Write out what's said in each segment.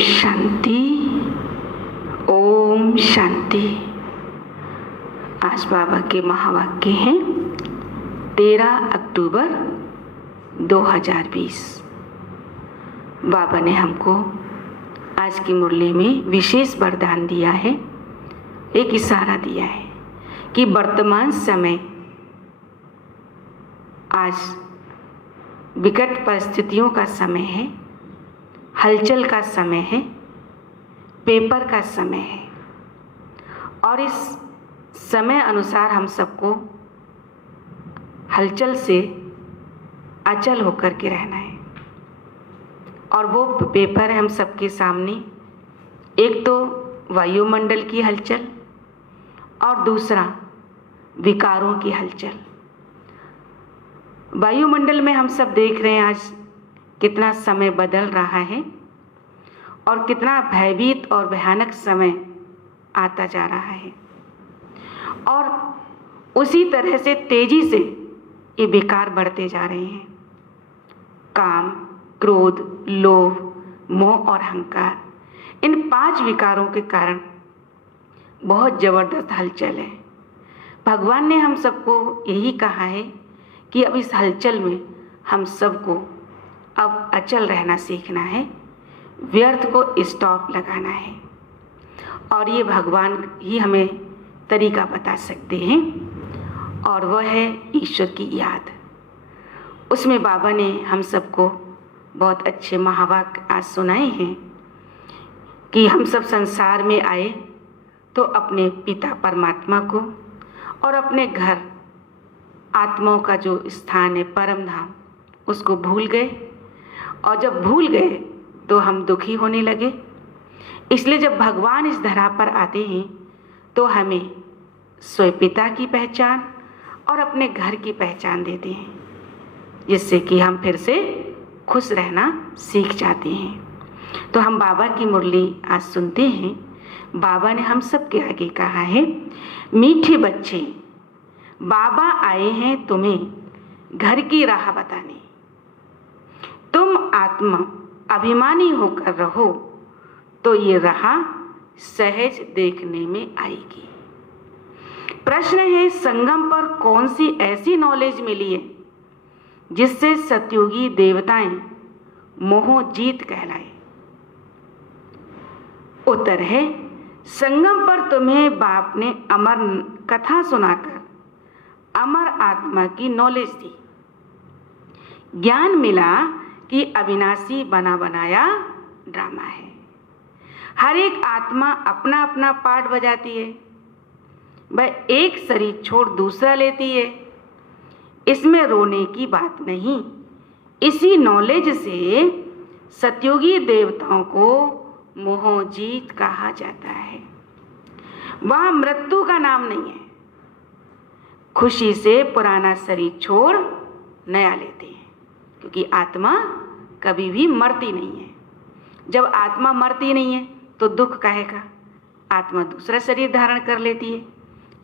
शांति, ओम शांति। आज बाबा के महावाक्य हैं 13 अक्टूबर 2020। बाबा ने हमको आज की मुरली में विशेष वरदान दिया है, एक इशारा दिया है कि वर्तमान समय आज विकट परिस्थितियों का समय है, हलचल का समय है, पेपर का समय है और इस समय अनुसार हम सबको हलचल से अचल होकर के रहना है। और वो पेपर है हम सबके सामने, एक तो वायुमंडल की हलचल और दूसरा विकारों की हलचल। वायुमंडल में हम सब देख रहे हैं आज कितना समय बदल रहा है और कितना भयभीत और भयानक समय आता जा रहा है और उसी तरह से तेजी से ये विकार बढ़ते जा रहे हैं। काम, क्रोध, लोभ, मोह और अहंकार, इन 5 विकारों के कारण बहुत ज़बरदस्त हलचल है। भगवान ने हम सबको यही कहा है कि अब इस हलचल में हम सबको अब अचल रहना सीखना है, व्यर्थ को स्टॉप लगाना है और ये भगवान ही हमें तरीका बता सकते हैं और वह है ईश्वर की याद। उसमें बाबा ने हम सबको बहुत अच्छे महावाक्य आज सुनाए हैं कि हम सब संसार में आए तो अपने पिता परमात्मा को और अपने घर आत्माओं का जो स्थान है परम धाम, उसको भूल गए और जब भूल गए तो हम दुखी होने लगे। इसलिए जब भगवान इस धरा पर आते हैं तो हमें स्वयं पिता की पहचान और अपने घर की पहचान देते हैं, जिससे कि हम फिर से खुश रहना सीख जाते हैं। तो हम बाबा की मुरली आज सुनते हैं। बाबा ने हम सब के आगे कहा है, मीठे बच्चे, बाबा आए हैं तुम्हें घर की राह बताने। तुम आत्मा अभिमानी होकर रहो तो ये राह सहज देखने में आएगी। प्रश्न है, संगम पर कौन सी ऐसी नॉलेज मिली है जिससे सतयुगी देवताएं मोह जीत कहलाए? उत्तर है, संगम पर तुम्हें बाप ने अमर कथा सुनाकर अमर आत्मा की नॉलेज दी। ज्ञान मिला कि अविनाशी बना बनाया ड्रामा है। हर एक आत्मा अपना अपना पार्ट बजाती है, वह एक शरीर छोड़ दूसरा लेती है। इसमें रोने की बात नहीं। इसी नॉलेज से सतयुगी देवताओं को मोहजीत कहा जाता है। वह मृत्यु का नाम नहीं है। खुशी से पुराना शरीर छोड़ नया लेते हैं, क्योंकि आत्मा कभी भी मरती नहीं है। जब आत्मा मरती नहीं है तो दुख काहेगा? आत्मा दूसरा शरीर धारण कर लेती है,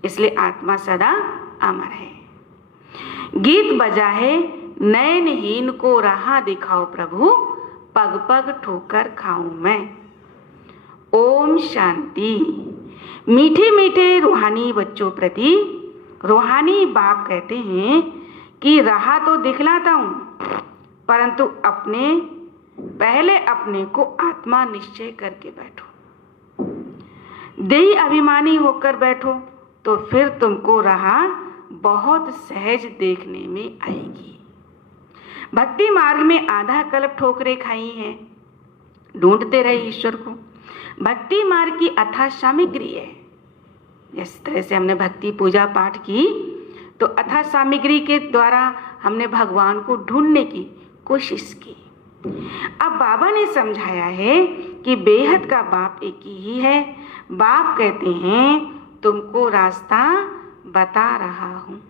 इसलिए आत्मा सदा अमर है। गीत बजा है, नयनहीन को राह दिखाओ प्रभु, पग पग ठोकर खाऊं मैं। ओम शांति। मीठे मीठे रूहानी बच्चों प्रति रूहानी बाप कहते हैं कि राह तो दिखलाता हूं, परंतु पहले अपने को आत्मा निश्चय करके बैठो। देही अभिमानी होकर बैठो तो फिर तुमको राह बहुत सहज देखने में आएगी। भक्ति मार्ग में आधा कल्प ठोकरें खाई हैं, ढूंढते रहे ईश्वर को। भक्ति मार्ग की अथाह सामग्री है। जिस तरह से हमने भक्ति पूजा पाठ की तो अथाह सामग्री के द्वारा हमने भगवान को ढूंढने की कोशिश की। अब बाबा ने समझाया है कि बेहद का बाप एक ही है। बाप कहते हैं तुमको रास्ता बता रहा हूँ।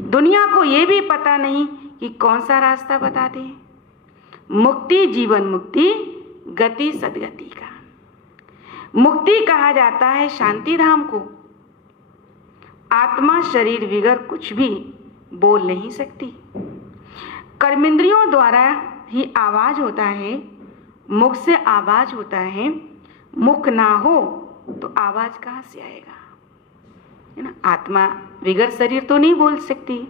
दुनिया को ये भी पता नहीं कि कौन सा रास्ता बता दे। मुक्ति, जीवन मुक्ति, गति सदगति का। मुक्ति कहा जाता है शांति धाम को। आत्मा शरीर विगर कुछ भी बोल नहीं सकती। कर्मेंद्रियों द्वारा ही आवाज होता है, मुख से आवाज होता है, मुख ना हो तो आवाज कहाँ से आएगा, है ना। आत्मा विगर शरीर तो नहीं बोल सकती।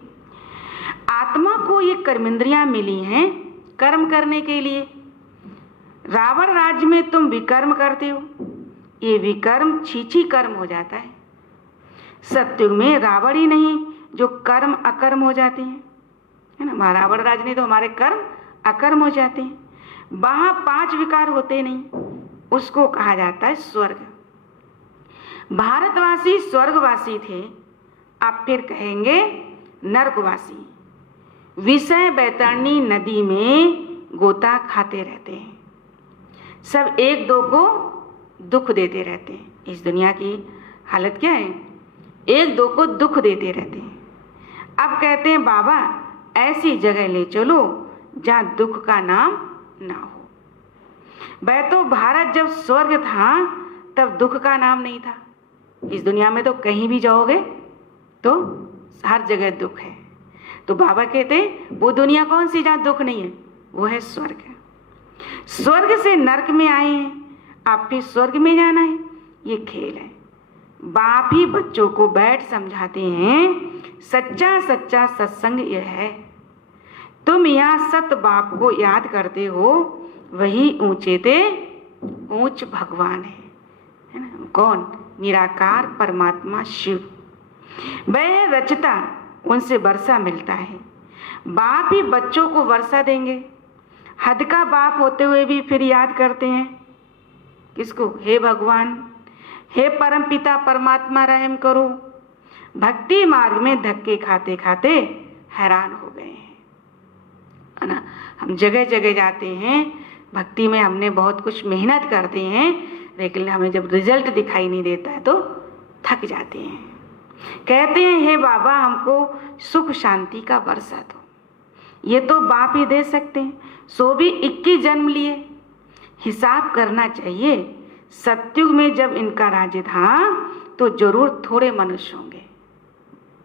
आत्मा को ये कर्मेंद्रियां मिली हैं कर्म करने के लिए। रावण राज्य में तुम विकर्म करते हो, ये विकर्म छीछी कर्म हो जाता है। सत्युग में रावण ही नहीं जो कर्म अकर्म हो जाते हैं, है ना। रावण राज्य नहीं तो हमारे कर्म अकर्म हो जाते हैं। वहां 5 विकार होते नहीं, उसको कहा जाता है स्वर्ग। भारतवासी स्वर्गवासी थे, आप फिर कहेंगे नरकवासी। विषय बैतरणी नदी में गोता खाते रहते हैं, सब एक दो को दुख देते रहते हैं। इस दुनिया की हालत क्या है, एक दो को दुख देते रहते हैं। अब कहते हैं बाबा ऐसी जगह ले चलो जहाँ दुख का नाम ना हो। वह तो भारत जब स्वर्ग था तब दुख का नाम नहीं था। इस दुनिया में तो कहीं भी जाओगे तो हर जगह दुख है। तो बाबा कहते हैं वो दुनिया कौन सी जहाँ दुख नहीं है, वो है स्वर्ग। स्वर्ग से नरक में आए हैं, आप फिर स्वर्ग में जाना है, ये खेल है। बाप ही बच्चों को बैठ समझाते हैं सच्चा सच्चा सत्संग यह है। तुम यहाँ सत बाप को याद करते हो, वही ऊंचे ते ऊंच भगवान है ना। कौन? निराकार परमात्मा शिव। वह रचता, उनसे वर्षा मिलता है। बाप ही बच्चों को वर्षा देंगे। हद का बाप होते हुए भी फिर याद करते हैं किसको? हे भगवान, हे परम पिता परमात्मा रहम करो। भक्ति मार्ग में धक्के खाते खाते हैरान हो गए हैं, है ना। हम जगह जगह जाते हैं, भक्ति में हमने बहुत कुछ मेहनत करते हैं, लेकिन हमें जब रिजल्ट दिखाई नहीं देता है तो थक जाते हैं। कहते हैं हे बाबा हमको सुख शांति का वर्षा दो। ये तो बाप ही दे सकते हैं, सो भी 21 जन्म लिए। हिसाब करना चाहिए, सतयुग में जब इनका राज्य था तो जरूर थोड़े मनुष्य होंगे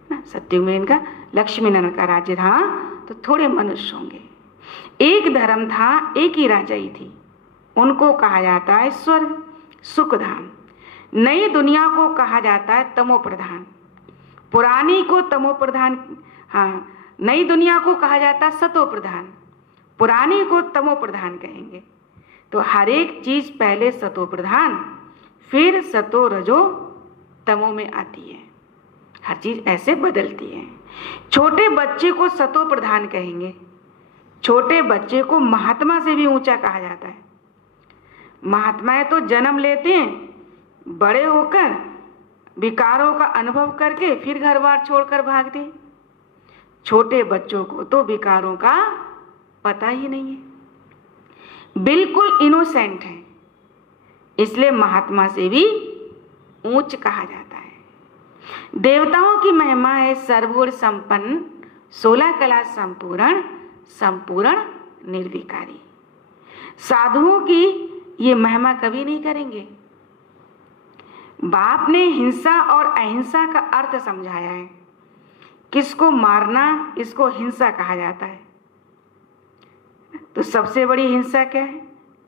ना। सतयुग में इनका लक्ष्मी नारायण का राज्य था तो थोड़े मनुष्य होंगे। एक धर्म था, एक ही राजाई थी, उनको कहा जाता है स्वर्ग सुख धाम। नई दुनिया को कहा जाता है तमो प्रधान, पुरानी को तमो प्रधान, हाँ नई दुनिया को कहा जाता है सतो प्रधान, पुरानी को तमो प्रधान कहेंगे। तो हर एक चीज पहले सतो प्रधान फिर सतो रजो तमो में आती है, हर चीज ऐसे बदलती है। छोटे बच्चे को सतो प्रधान कहेंगे, छोटे बच्चे को महात्मा से भी ऊंचा कहा जाता है। महात्माएं तो जन्म लेते हैं, बड़े होकर विकारों का अनुभव करके फिर घर बार छोड़कर भागते हैं। छोटे बच्चों को तो विकारों का पता ही नहीं है, बिल्कुल इनोसेंट है, इसलिए महात्मा से भी ऊंच कहा जाता है। देवताओं की महिमा है सर्वगुण संपन्न, 16 कला संपूर्ण, संपूर्ण निर्विकारी। साधुओं की ये महिमा कभी नहीं करेंगे। बाप ने हिंसा और अहिंसा का अर्थ समझाया है। किसको मारना, इसको हिंसा कहा जाता है। तो सबसे बड़ी हिंसा क्या है?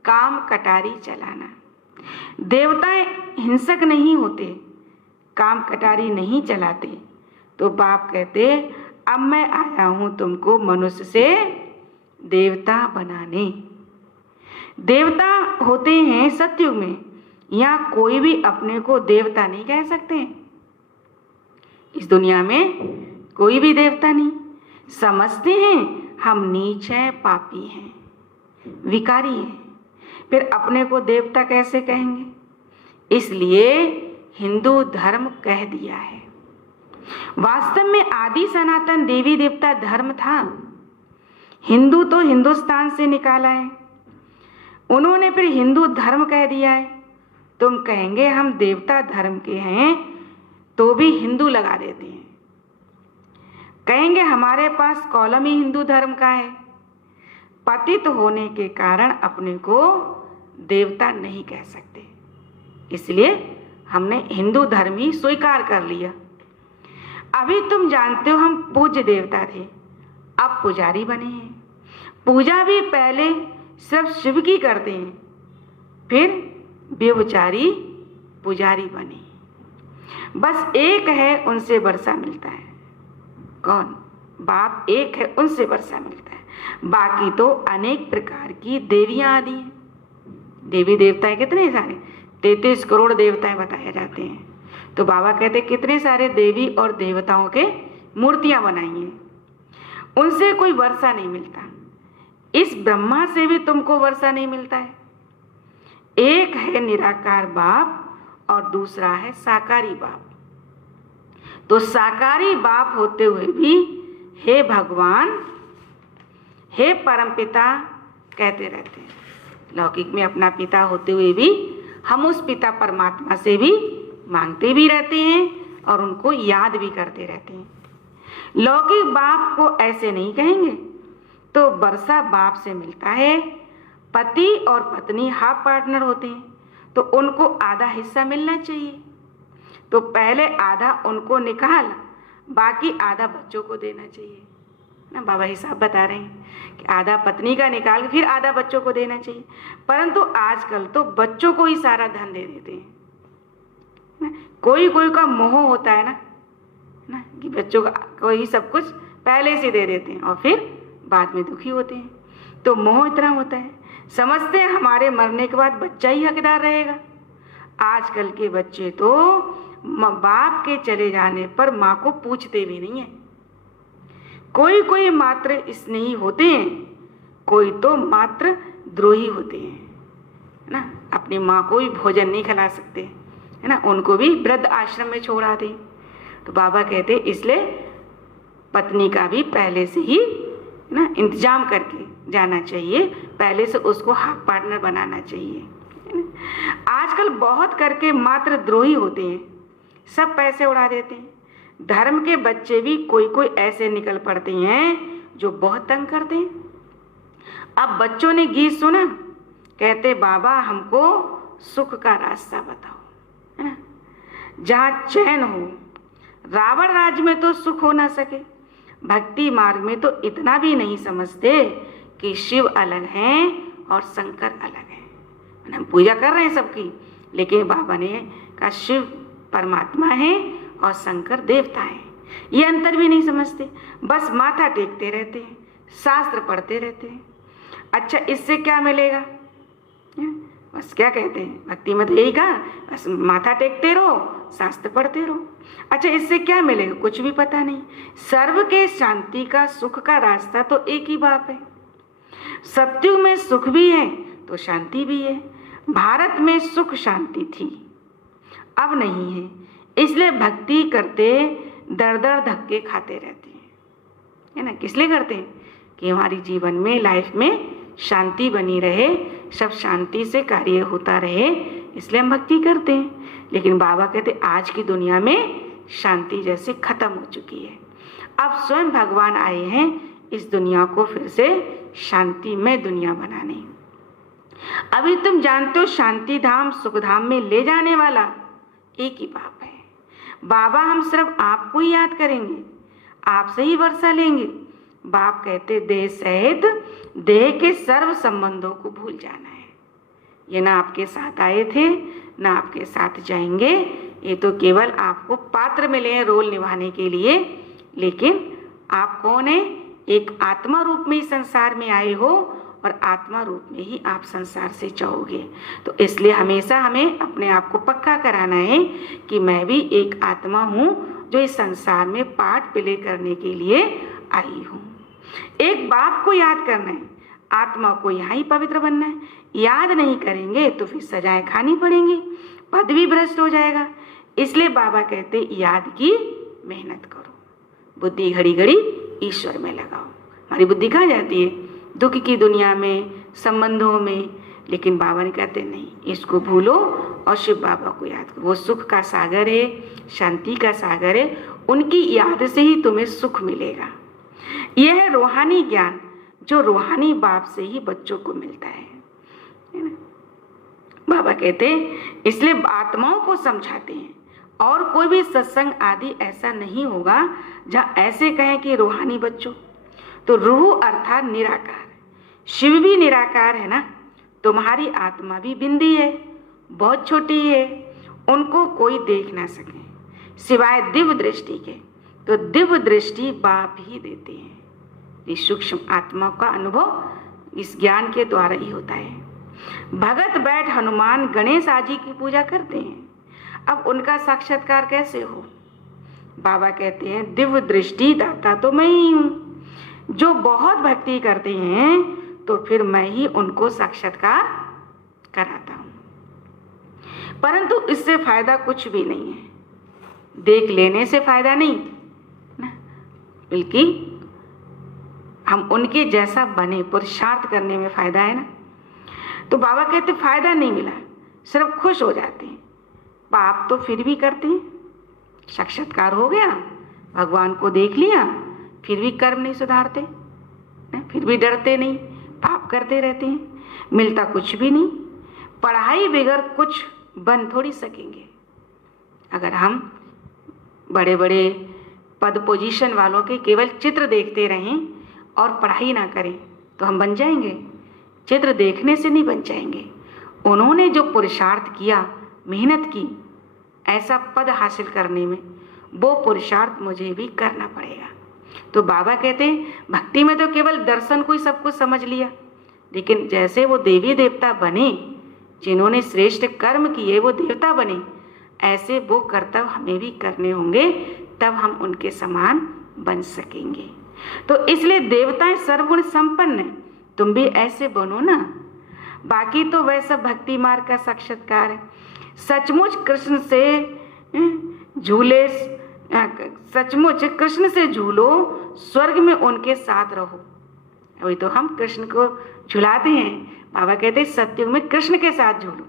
काम कटारी चलाना। देवता हिंसक नहीं होते, काम कटारी नहीं चलाते। तो बाप कहते अब मैं आया हूं तुमको मनुष्य से देवता बनाने। देवता होते हैं सतयुग में, यहाँ कोई भी अपने को देवता नहीं कह सकते। इस दुनिया में कोई भी देवता नहीं, समझते हैं हम नीच हैं, पापी हैं, विकारी हैं, फिर अपने को देवता कैसे कहेंगे? इसलिए हिंदू धर्म कह दिया है। वास्तव में आदि सनातन देवी देवता धर्म था, हिंदू तो हिंदुस्तान से निकाला है, उन्होंने फिर हिंदू धर्म कह दिया है। तुम कहेंगे हम देवता धर्म के हैं तो भी हिंदू लगा देते हैं, कहेंगे हमारे पास कॉलम ही हिंदू धर्म का है। पतित होने के कारण अपने को देवता नहीं कह सकते, इसलिए हमने हिंदू धर्म ही स्वीकार कर लिया। अभी तुम जानते हो हम पूज्य देवता थे, अब पुजारी बने हैं। पूजा भी पहले सिर्फ शिव की करते हैं, फिर व्यभिचारी पुजारी बने। बस एक है उनसे वर्षा मिलता है। कौन? बाप एक है, उनसे वर्षा मिलता है। बाकी तो अनेक प्रकार की देवियां आदि हैं। देवी देवताएं कितने सारे, 33 करोड़ देवताएं बताए जाते हैं। तो बाबा कहते कितने सारे देवी और देवताओं के मूर्तियां बनाई हैं, उनसे कोई वर्षा नहीं मिलता। इस ब्रह्मा से भी तुमको वर्षा नहीं मिलता है। एक है निराकार बाप और दूसरा है साकारी बाप। तो साकारी बाप होते हुए भी हे भगवान, हे परमपिता कहते रहते हैं। लौकिक में अपना पिता होते हुए भी हम उस पिता परमात्मा से भी मांगते भी रहते हैं और उनको याद भी करते रहते हैं। लौकिक बाप को ऐसे नहीं कहेंगे। तो वर्षा बाप से मिलता है। पति और पत्नी हाफ पार्टनर होते हैं, तो उनको आधा हिस्सा मिलना चाहिए। तो पहले आधा उनको निकाल, बाकी आधा बच्चों को देना चाहिए ना। बाबा हिसाब बता रहे हैं कि आधा पत्नी का निकाल फिर आधा बच्चों को देना चाहिए। परंतु आजकल तो बच्चों को ही सारा धन दे देते हैं ना। कोई कोई का मोह होता है ना कि बच्चों को ही सब कुछ पहले से दे देते हैं और फिर बाद में दुखी होते हैं। तो मोह इतना होता है, समझते हैं हमारे मरने के बाद बच्चा ही हकदार रहेगा। आजकल के बच्चे तो बाप के चले जाने पर माँ को पूछते भी नहीं है। कोई कोई मात्र स्नेही होते हैं, कोई तो मात्र द्रोही होते हैं ना। अपनी माँ को भी भोजन नहीं खिला सकते है ना, उनको भी वृद्ध आश्रम में छोड़ आते। तो बाबा कहते इसलिए पत्नी का भी पहले से ही ना इंतजाम करके जाना चाहिए, पहले से उसको हाफ पार्टनर बनाना चाहिए। आजकल बहुत करके मात्र द्रोही होते हैं, सब पैसे उड़ा देते हैं। धर्म के बच्चे भी कोई कोई ऐसे निकल पड़ते हैं जो बहुत तंग करते हैं। अब बच्चों ने गीत सुना, कहते बाबा हमको सुख का रास्ता बताओ, है ना, जहाँ चैन हो। रावण राज्य में तो सुख हो ना सके, भक्ति मार्ग में तो इतना भी नहीं समझते कि शिव अलग हैं और शंकर अलग हैं। हम पूजा कर रहे हैं सबकी, लेकिन बाबा ने कहा शिव परमात्मा है और शंकर देवता है। ये अंतर भी नहीं समझते, बस माथा टेकते रहते हैं, शास्त्र पढ़ते रहते हैं। अच्छा इससे क्या मिलेगा? बस क्या कहते हैं भक्ति में तो यही कहा, बस माथा टेकते रहो, शास्त्र पढ़ते रहो। अच्छा इससे क्या मिलेगा? कुछ भी पता नहीं। सर्व के शांति का सुख का रास्ता तो एक ही बाप है। सत्युग में सुख भी है तो शांति भी है। भारत में सुख शांति थी, अब नहीं है। इसलिए भक्ति करते दर दर धक्के खाते रहते हैं, है ना। किस लिए करते हैं? कि हमारी जीवन में लाइफ में शांति बनी रहे, सब शांति से कार्य होता रहे, इसलिए हम भक्ति करते हैं। लेकिन बाबा कहते आज की दुनिया में शांति जैसे खत्म हो चुकी है। अब स्वयं भगवान आए हैं इस दुनिया को फिर से शांतिमय दुनिया बनाने। अभी तुम जानते हो शांति धाम सुख धाम में ले जाने वाला एक ही बाप है। बाबा हम सिर्फ आपको ही याद करेंगे, आपसे ही वर्षा लेंगे। बाप कहते देह सहित देह के सर्व संबंधों को भूल जाना है। ये ना आपके साथ आए थे ना आपके साथ जाएंगे, ये तो केवल आपको पात्र मिले हैं रोल निभाने के लिए। लेकिन आप कौन है? एक आत्मा रूप में ही संसार में आए हो और आत्मा रूप में ही आप संसार से जाओगे। तो इसलिए हमेशा हमें अपने आप को पक्का कराना है कि मैं भी एक आत्मा हूँ जो इस संसार में पार्ट प्ले करने के लिए आई हूँ। एक बाप को याद करना है, आत्मा को यहाँ ही पवित्र बनना है। याद नहीं करेंगे तो फिर सजाएं खानी पड़ेंगी, पद भी भ्रष्ट हो जाएगा। इसलिए बाबा कहते याद की मेहनत करो, बुद्धि घड़ी घड़ी ईश्वर में लगाओ। हमारी बुद्धि कहाँ जाती है? दुख की दुनिया में, संबंधों में। लेकिन बाबा ने कहते नहीं, इसको भूलो और शिव बाबा को याद करो। वो सुख का सागर है, शांति का सागर है, उनकी याद से ही तुम्हें सुख मिलेगा। यह है रूहानी ज्ञान जो रूहानी बाप से ही बच्चों को मिलता है ना। बाबा कहते इसलिए आत्माओं को समझाते हैं। और कोई भी सत्संग आदि ऐसा नहीं होगा जहाँ ऐसे कहें कि रूहानी बच्चों। तो रूह अर्थात निराकार, शिव भी निराकार है ना, तुम्हारी आत्मा भी बिंदी है, बहुत छोटी है, उनको कोई देख ना सके सिवाय दिव्य दृष्टि के। तो दिव्य दृष्टि बाप ही देते हैं। इस सूक्ष्म आत्मा का अनुभव इस ज्ञान के द्वारा ही होता है। भगत बैठ हनुमान गणेश आदि की पूजा करते हैं, अब उनका साक्षात्कार कैसे हो? बाबा कहते हैं दिव्य दृष्टि दाता तो मैं ही हूँ। जो बहुत भक्ति करते हैं तो फिर मैं ही उनको साक्षात्कार कराता हूँ, परंतु इससे फायदा कुछ भी नहीं है। देख लेने से फायदा नहीं ना, बल्कि हम उनके जैसा बने, पुरुषार्थ करने में फायदा है ना। तो बाबा कहते फायदा नहीं मिला, सिर्फ खुश हो जाते हैं। पाप तो फिर भी करते हैं, साक्षात्कार हो गया, भगवान को देख लिया, फिर भी कर्म नहीं सुधारते, फिर भी डरते नहीं, पाप करते रहते हैं, मिलता कुछ भी नहीं। पढ़ाई बगैर कुछ बन थोड़ी सकेंगे। अगर हम बड़े बड़े पद पोजीशन वालों के केवल चित्र देखते रहें और पढ़ाई ना करें तो हम बन जाएंगे? चित्र देखने से नहीं बन जाएंगे। उन्होंने जो पुरुषार्थ किया, मेहनत की ऐसा पद हासिल करने में, वो पुरुषार्थ मुझे भी करना पड़ेगा। तो बाबा कहते हैं भक्ति में तो केवल दर्शन को ही सब कुछ समझ लिया, लेकिन जैसे वो देवी देवता बने, जिन्होंने श्रेष्ठ कर्म किए वो देवता बने, ऐसे वो कर्तव्य हमें भी करने होंगे, तब हम उनके समान बन सकेंगे। तो इसलिए देवताएं सर्वगुण संपन्न है, तुम भी ऐसे बनो ना। बाकी तो वह सब भक्ति मार्ग का साक्षात्कार है। सचमुच कृष्ण से झूलो, स्वर्ग में उनके साथ रहो। अभी तो हम कृष्ण को झुलाते हैं, बाबा कहते हैं सत्युग में कृष्ण के साथ झूलो।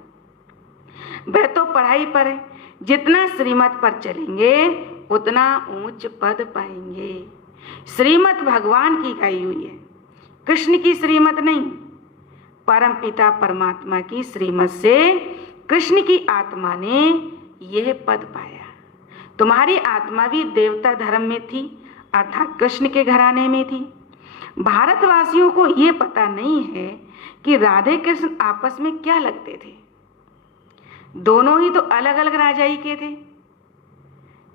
वह तो पढ़ाई पर है, जितना श्रीमत पर चलेंगे उतना ऊंच पद पाएंगे। श्रीमत भगवान की गाई हुई है, कृष्ण की श्रीमत नहीं। परम पिता परमात्मा की श्रीमत से कृष्ण की आत्मा ने यह पद पाया। तुम्हारी आत्मा भी देवता धर्म में थी, अर्थात कृष्ण के घराने में थी। भारतवासियों को यह पता नहीं है कि राधे कृष्ण आपस में क्या लगते थे। दोनों ही तो अलग अलग राजाई के थे।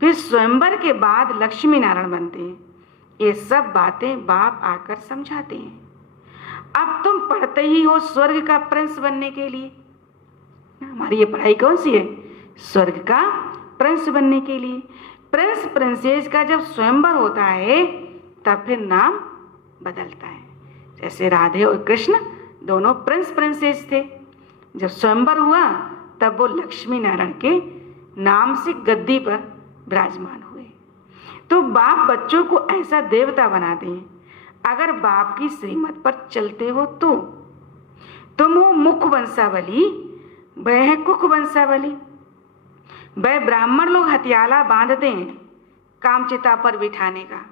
फिर स्वयंवर के बाद लक्ष्मी नारायण बनते हैं। ये सब बातें बाप आकर समझाते हैं। अब तुम पढ़ते ही हो स्वर्ग का प्रिंस बनने के लिए। हमारी ये पढ़ाई कौन सी है? स्वर्ग का प्रिंस बनने के लिए। प्रिंस प्रिंसेस का जब स्वयंवर होता है तब फिर नाम बदलता है। जैसे राधे और कृष्ण दोनों प्रिंस प्रिंसेस थे, जब स्वयंवर हुआ तब वो लक्ष्मी नारायण के नाम से गद्दी पर विराजमान हुए। तो बाप बच्चों को ऐसा देवता बनाते हैं। अगर बाप की श्रीमत पर चलते हो तो तुम हो मुख वंशावली, वह है कुख वंशावली। वह ब्राह्मण लोग हथियाला बांधते हैं कामचिता पर बिठाने का।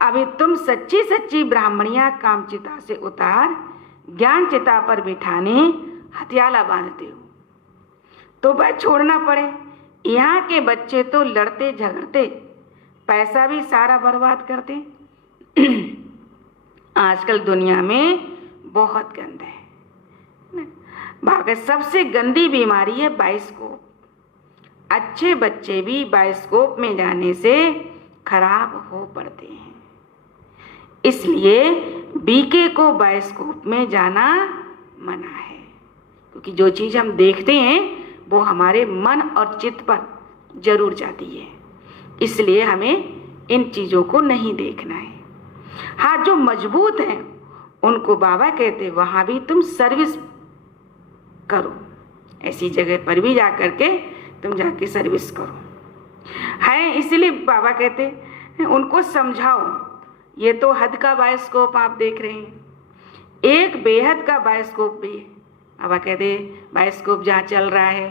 अभी तुम सच्ची सच्ची ब्राह्मणियां कामचिता से उतार ज्ञान चिता पर बिठाने हथियाला बांधते हो, तो वह छोड़ना पड़े। यहाँ के बच्चे तो लड़ते झगड़ते, पैसा भी सारा बर्बाद करते। आजकल दुनिया में बहुत गंदा है। भाग सबसे गंदी बीमारी है बाइस्कोप। अच्छे बच्चे भी बाइस्कोप में जाने से खराब हो पड़ते हैं। इसलिए बीके को बाइस्कोप में जाना मना है, क्योंकि जो चीज़ हम देखते हैं वो हमारे मन और चित्त पर जरूर जाती है। इसलिए हमें इन चीज़ों को नहीं देखना है। हाँ, जो मजबूत हैं उनको बाबा कहते वहाँ भी तुम सर्विस करो। ऐसी जगह पर भी जा कर के तुम जाके सर्विस करो है। इसलिए बाबा कहते उनको समझाओ। ये तो हद का बायोस्कोप आप देख रहे हैं, एक बेहद का बायोस्कोप भी है। बाबा कहते बायोस्कोप जहाँ चल रहा है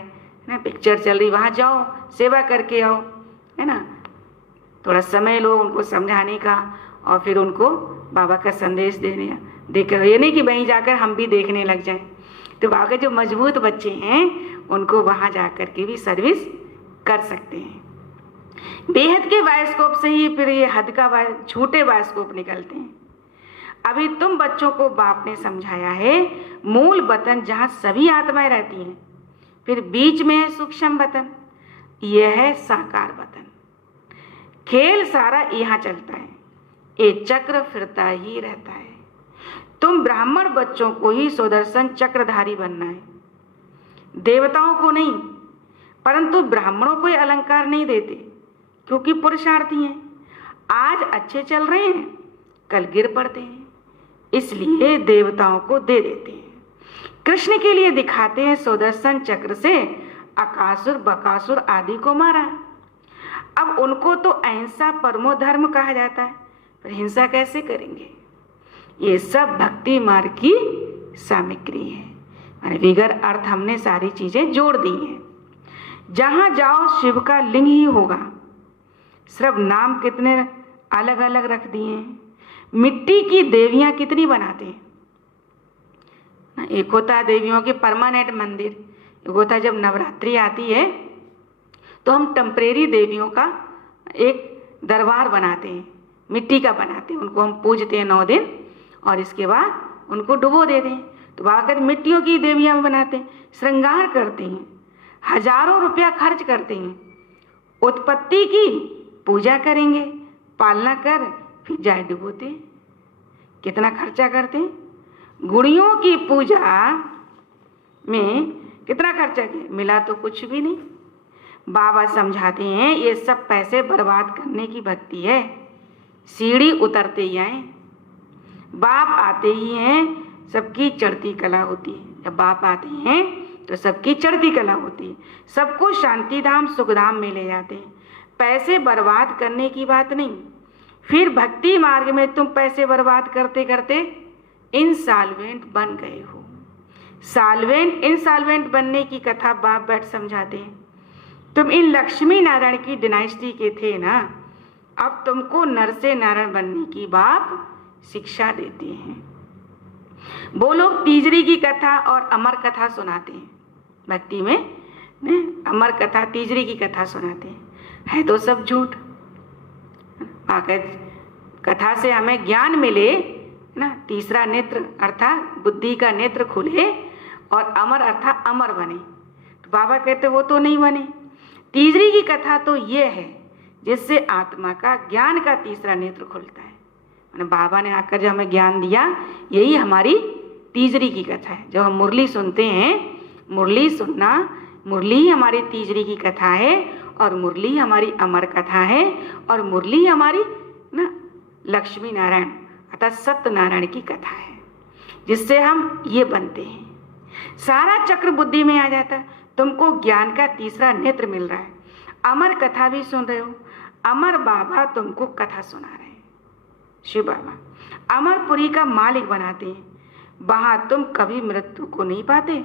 ना, पिक्चर चल रही, वहाँ जाओ, सेवा करके आओ, है ना। थोड़ा समय लो उनको समझाने का और फिर उनको बाबा का संदेश देकर, ये नहीं कि वहीं जाकर हम भी देखने लग जाएं। तो बाबा के जो मजबूत बच्चे हैं उनको वहाँ जा कर के भी सर्विस कर सकते हैं। बेहद के बायोस्कोप से ही फिर ये हद का झूठे बायोस्कोप निकलते हैं। अभी तुम बच्चों को बाप ने समझाया है मूल वतन जहाँ सभी आत्माएं रहती हैं, फिर बीच में है सूक्ष्म वतन, यह है साकार वतन। खेल सारा यहाँ चलता है, ये चक्र फिरता ही रहता है। तुम ब्राह्मण बच्चों को ही सुदर्शन चक्रधारी बनना है, देवताओं को नहीं। परंतु ब्राह्मणों को ये अलंकार नहीं देते क्योंकि पुरुषार्थी हैं। आज अच्छे चल रहे हैं, कल गिर पड़ते हैं, इसलिए देवताओं को दे देते हैं। कृष्ण के लिए दिखाते हैं सुदर्शन चक्र से अकासुर बकासुर आदि को मारा। अब उनको तो अहिंसा परमो धर्म कहा जाता है, पर हिंसा कैसे करेंगे? ये सब भक्ति मार्ग की सामग्री है। माने विगर अर्थ हमने सारी चीजें जोड़ दी हैं। जहां जाओ शिव का लिंग ही होगा। सिर्फ नाम कितने अलग अलग रख दिए हैं। मिट्टी की देवियां कितनी बनाते हैं। एक होता है देवियों के परमानेंट मंदिर, एक होता है जब नवरात्रि आती है तो हम टेम्परेरी देवियों का एक दरबार बनाते हैं, मिट्टी का बनाते हैं, उनको हम पूजते हैं 9 दिन और इसके बाद उनको डुबो देते हैं। तो आकर मिट्टियों की देवियां बनाते हैं, श्रृंगार करते हैं, हजारों रुपया खर्च करते हैं। उत्पत्ति की पूजा करेंगे, पालना कर फिर जाए डुबोते। कितना खर्चा करते हैं। गुड़ियों की पूजा में कितना खर्चा किया, मिला तो कुछ भी नहीं। बाबा समझाते हैं ये सब पैसे बर्बाद करने की भक्ति है। सीढ़ी उतरते ही आए, बाप आते ही हैं सबकी चढ़ती कला होती है। जब बाप आते हैं तो सबकी चढ़ती कला होती है, सबको शांति धाम सुख धाम में ले जाते हैं। पैसे बर्बाद करने की बात नहीं। फिर भक्ति मार्ग में तुम पैसे बर्बाद करते करते इंसॉल्वेंट बन गए हो। सॉल्वेंट इंसॉल्वेंट बनने की कथा बाप बैठ समझाते हैं। तुम इन लक्ष्मी नारायण की डिनाइस्टी के थे ना, अब तुमको नर से नारायण बनने की बाप शिक्षा देते हैं। वो लोग तीजरी की कथा और अमर कथा सुनाते हैं। भक्ति में अमर कथा तीजरी की कथा सुनाते हैं, है तो सब झूठ। कथा से हमें ज्ञान मिले ना, तीसरा नेत्र अर्थात बुद्धि का नेत्र खुले और अमर अर्थात अमर बने। तो बाबा कहते वो तो नहीं बने। तीसरी की कथा तो ये है जिससे आत्मा का ज्ञान का तीसरा नेत्र खुलता है। मैंने बाबा ने आकर जो हमें ज्ञान दिया, यही हमारी तीसरी की कथा है। जब हम मुरली सुनते हैं, मुरली सुनना, मुरली ही हमारी तीसरी की कथा है और मुरली हमारी अमर कथा है और मुरली हमारी ना लक्ष्मी नारायण अर्थात सत्यनारायण की कथा है, जिससे हम ये बनते हैं। सारा चक्र बुद्धि में आ जाता है। तुमको ज्ञान का तीसरा नेत्र मिल रहा है। अमर कथा भी सुन रहे हो। अमर बाबा तुमको कथा सुना रहे हैं। शिव बाबा अमरपुरी का मालिक बनाते हैं। वहां तुम कभी मृत्यु को नहीं पाते।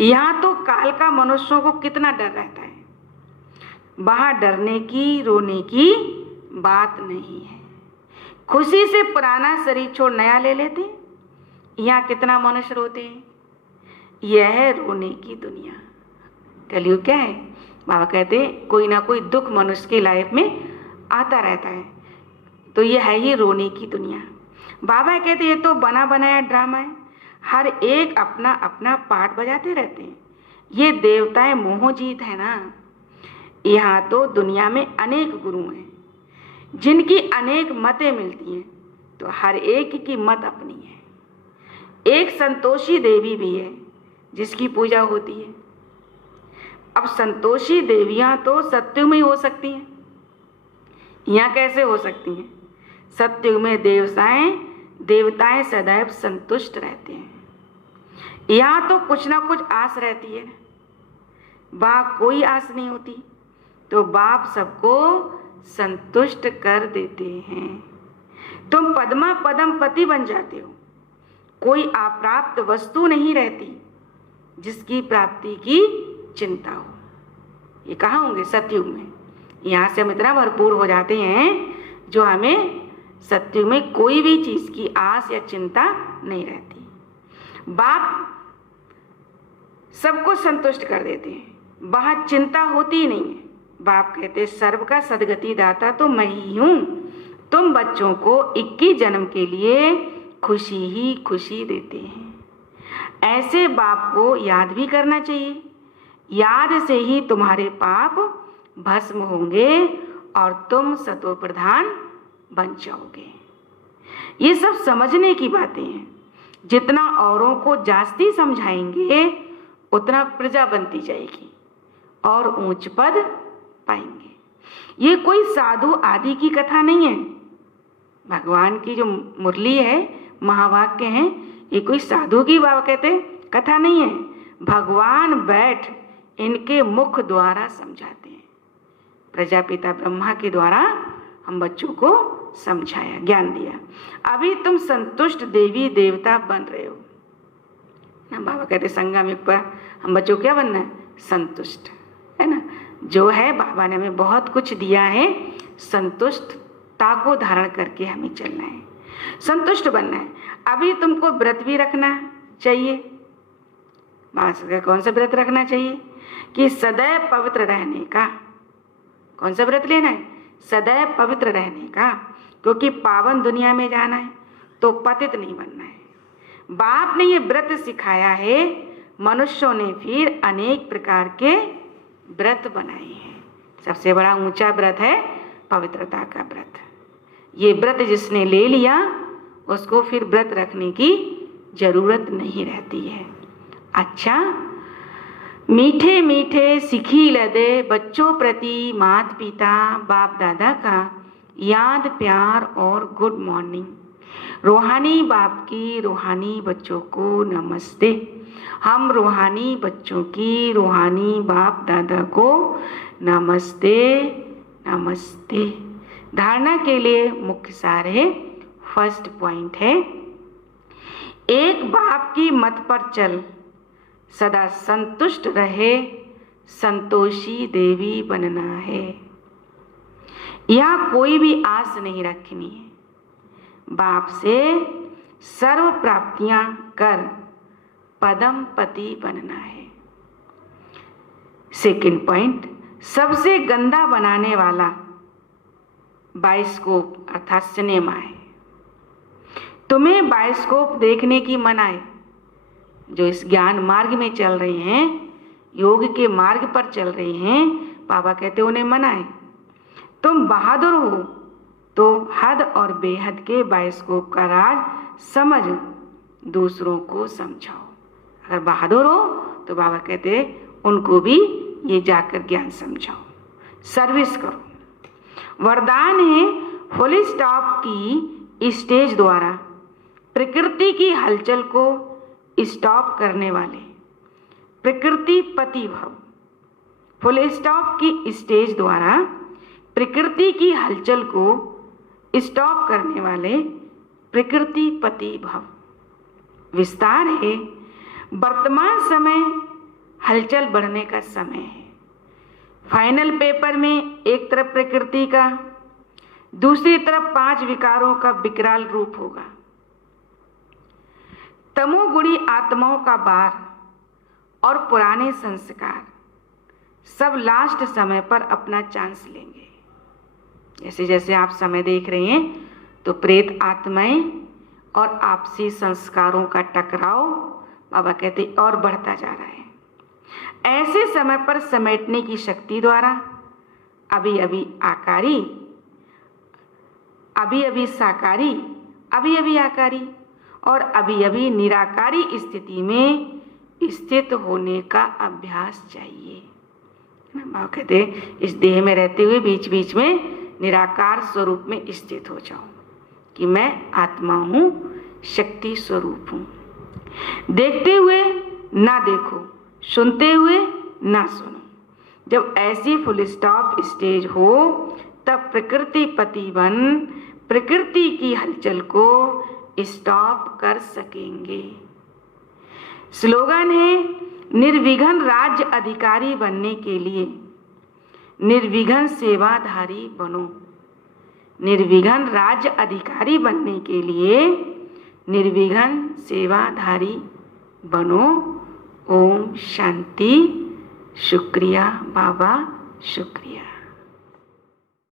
यहाँ तो काल का मनुष्यों को कितना डर रहता है। वहां डरने की रोने की बात नहीं है। खुशी से पुराना शरीर छोड़ नया ले लेते। यहाँ कितना मनुष्य रोते हैं। यह है रोने की दुनिया। कलयुग क्या है? बाबा कहते हैं कोई ना कोई दुख मनुष्य की लाइफ में आता रहता है, तो यह है ही रोने की दुनिया। बाबा कहते ये तो बना बनाया ड्रामा है। हर एक अपना अपना पार्ट बजाते रहते हैं। ये देवताएं मोहजीत है ना। यहाँ तो दुनिया में अनेक गुरु हैं जिनकी अनेक मतें मिलती हैं, तो हर एक की मत अपनी है। एक संतोषी देवी भी है जिसकी पूजा होती है। अब संतोषी देवियां तो सत्युग में ही हो सकती हैं, यहाँ कैसे हो सकती हैं? सत्युग में देवताएं सदैव संतुष्ट रहते हैं। यहाँ तो कुछ ना कुछ आस रहती है, वहाँ कोई आस नहीं होती, तो बाप सबको संतुष्ट कर देते हैं। तुम पद्मा पदम पति बन जाते हो। कोई अप्राप्त वस्तु नहीं रहती जिसकी प्राप्ति की चिंता हो। ये कहाँ होंगे? सतयुग में। यहाँ से हम इतना भरपूर हो जाते हैं जो हमें सतयुग में कोई भी चीज की आस या चिंता नहीं रहती। बाप सबको संतुष्ट कर देते हैं, वहाँ चिंता होती ही नहीं है। बाप कहते सर्व का सदगति दाता तो मैं ही हूँ। तुम बच्चों को 21 जन्म के लिए खुशी ही खुशी देते हैं। ऐसे बाप को याद भी करना चाहिए। याद से ही तुम्हारे पाप भस्म होंगे और तुम सतो प्रधान बन जाओगे। ये सब समझने की बातें हैं। जितना औरों को जास्ती समझाएंगे उतना प्रजा बनती जाएगी और ऊंच पद पाएंगे। ये कोई साधु आदि की कथा नहीं है। भगवान की जो मुरली है, महावाक्य हैं, ये कोई साधु की कहते कथा नहीं है। भगवान बैठ इनके मुख द्वारा समझाते हैं। प्रजापिता ब्रह्मा के द्वारा हम बच्चों को समझाया, ज्ञान दिया। अभी तुम संतुष्ट देवी देवता बन रहे हो ना। बाबा कहते संगम युग पर हम बच्चों को क्या बनना है? संतुष्ट, है ना। जो है बाबा ने हमें बहुत कुछ दिया है, संतुष्टता को धारण करके हमें चलना है, संतुष्ट बनना है। अभी तुमको व्रत भी रखना चाहिए। कौन सा व्रत रखना चाहिए? कि सदैव पवित्र रहने का। कौन सा व्रत लेना है? सदैव पवित्र रहने का, क्योंकि पावन दुनिया में जाना है तो पतित नहीं बनना है। बाप ने ये व्रत सिखाया है, मनुष्यों ने फिर अनेक प्रकार के व्रत बनाए हैं। सबसे बड़ा ऊंचा व्रत है पवित्रता का व्रत। ये व्रत जिसने ले लिया उसको फिर व्रत रखने की जरूरत नहीं रहती है। अच्छा, मीठे मीठे सिखी लदे बच्चों प्रति माता पिता बाप दादा का याद प्यार और गुड मॉर्निंग। रूहानी बाप की रूहानी बच्चों को नमस्ते। हम रूहानी बच्चों की रूहानी बाप दादा को नमस्ते नमस्ते। धारणा के लिए मुख्य सार है। फर्स्ट पॉइंट है, एक बाप की मत पर चल, सदा संतुष्ट रहे, संतोषी देवी बनना है। यहाँ कोई भी आस नहीं रखनी है। बाप से सर्व प्राप्तियां कर पदम पति बनना है। सेकंड पॉइंट, सबसे गंदा बनाने वाला बायोस्कोप अर्थात सिनेमा है। तुम्हें बायोस्कोप देखने की मनाही। जो इस ज्ञान मार्ग में चल रहे हैं, योग के मार्ग पर चल रहे हैं, बाबा कहते उन्हें मनाए। तुम बहादुर हो तो हद और बेहद के बायोस्कोप का राज समझ दूसरों को समझाओ। अगर बहादुर हो तो बाबा कहते उनको भी ये जाकर ज्ञान समझाओ, सर्विस करो। वरदान है फुल स्टॉप की स्टेज द्वारा प्रकृति की हलचल को स्टॉप करने वाले प्रकृति पति भव। फुल स्टॉप की स्टेज द्वारा प्रकृति की हलचल को स्टॉप करने वाले प्रकृति पति भव। विस्तार है, वर्तमान समय हलचल बढ़ने का समय है। फाइनल पेपर में एक तरफ प्रकृति का, दूसरी तरफ 5 विकारों का विकराल रूप होगा। तमोगुणी आत्माओं का बार और पुराने संस्कार सब लास्ट समय पर अपना चांस लेंगे। जैसे जैसे आप समय देख रहे हैं तो प्रेत आत्माएं और आपसी संस्कारों का टकराव बाबा कहते और बढ़ता जा रहा है। ऐसे समय पर समेटने की शक्ति द्वारा अभी अभी आकारी, अभी अभी साकारी, अभी अभी आकारी और अभी अभी निराकारी स्थिति में स्थित होने का अभ्यास चाहिए। बाबा कहते इस देह में रहते हुए बीच बीच में निराकार स्वरूप में स्थित हो जाओ कि मैं आत्मा हूँ, शक्ति स्वरूप हूँ। देखते हुए ना देखो, सुनते हुए ना सुनो। जब ऐसी फुल स्टॉप स्टेज हो तब प्रकृति पति बन प्रकृति की हलचल को स्टॉप कर सकेंगे। स्लोगन है, निर्विघ्न राज्य अधिकारी बनने के लिए निर्विघ्न सेवाधारी बनो। निर्विघ्न राज्य अधिकारी बनने के लिए निर्विघ्न सेवाधारी बनो। ओम शांति। शुक्रिया बाबा, शुक्रिया।